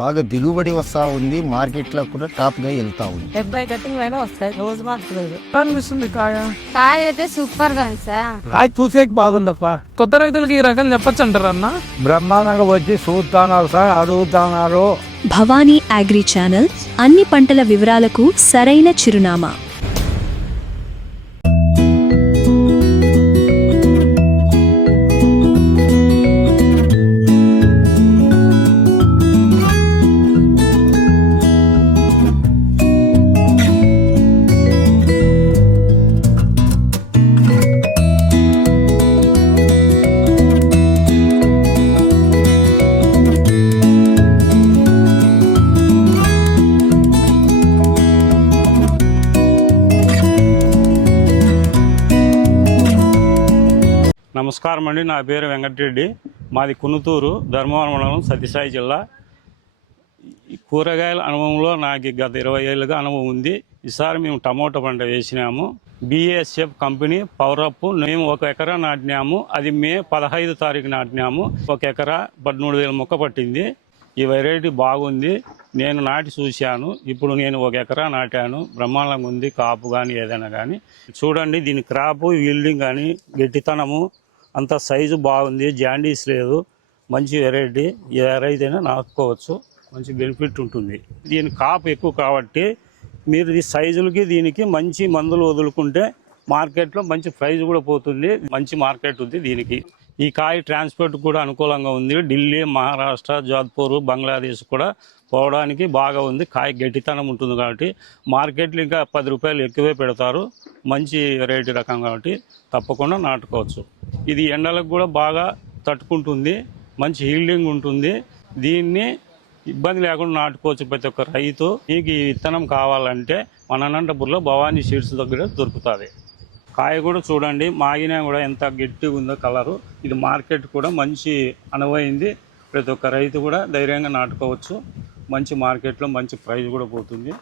బాగా దిగుబడి వస్తూ ఉంది, మార్కెట్లో కూడా టాప్గా వెళ్తూ ఉంది. 70 కటింగ్ అయినా వస్తాయి, రోజు మాత్రం అనిపిస్తుంది కాయ అయితే సూపర్ గా ఉంది సార్. కాయ చూసేకి బాగుందప్ప. కొత్త రైతులకి ఈ రకం చెప్పచ్చు అంటారు అన్న? బ్రహ్మాండంగా వచ్చి చూస్తున్నారు సార్, అడుగుతున్నారు. భవానీ అగ్రి ఛానల్ అన్ని పంటల వివరాలకు సరైన చిరునామా. నమస్కారం అండి, నా పేరు వెంకటరెడ్డి. మాది కునుతూరు, ధర్మవరం మండలం, సత్యసాయి జిల్లా. కూరగాయల అనుభవంలో నాకు గత 20 ఏళ్ళుగా అనుభవం ఉంది. ఈసారి మేము టమోటా పంట వేసినాము. BASF కంపెనీ పవరప్ మేము 1 ఎకరా నాటినాము. అది మే 15 తారీఖు నాటినాము. 1 ఎకరా 13,000 మొక్క పట్టింది. ఈ వెరైటీ బాగుంది, నేను నాటి చూశాను. ఇప్పుడు నేను 1 ఎకరా నాటాను. బ్రహ్మాండంగా ఉంది, కాపు కానీ ఏదైనా కానీ. చూడండి, దీని క్రాపు ఈల్డింగ్ కానీ గట్టితనము అంత సైజు బాగుంది, జాండీస్ లేదు. మంచి వెరైటీ, ఏ వెరైటీ అయినా నాటుకోవచ్చు, మంచి బెనిఫిట్ ఉంటుంది. దీని కాపు ఎక్కువ కాబట్టి మీరు ఈ సైజులకి దీనికి మంచి మందులు వదులుకుంటే మార్కెట్లో మంచి ప్రైజ్ కూడా పోతుంది, మంచి మార్కెట్ ఉంది దీనికి. ఈ కాయ ట్రాన్స్పోర్ట్ కూడా అనుకూలంగా ఉంది. ఢిల్లీ, మహారాష్ట్ర, జోధ్పూర్, బంగ్లాదేశ్ కూడా పోవడానికి బాగా ఉంది. కాయ గట్టితనం ఉంటుంది కాబట్టి మార్కెట్లో ఇంకా 10 రూపాయలు ఎక్కువే పెడతారు. మంచి వెరైటీ రకం కాబట్టి తప్పకుండా నాటుకోవచ్చు. ఇది ఎండలకు కూడా బాగా తట్టుకుంటుంది, మంచి హీల్డింగ్ ఉంటుంది. దీన్ని ఇబ్బంది లేకుండా నాటుకోవచ్చు ప్రతి ఒక్క రైతు. మీకు ఈ విత్తనం కావాలంటే మన అనంతపూర్లో భవానీ సీడ్స్ దగ్గర దొరుకుతుంది. కాయ కూడా చూడండి, మాగినా కూడా ఎంత గట్టిగా ఉందో కలరు. ఇది మార్కెట్ కూడా మంచి అనువైంది. ప్రతి ఒక్క రైతు కూడా ధైర్యంగా నాటుకోవచ్చు. మంచి మార్కెట్లో మంచి ప్రైజ్ కూడా పోతుంది.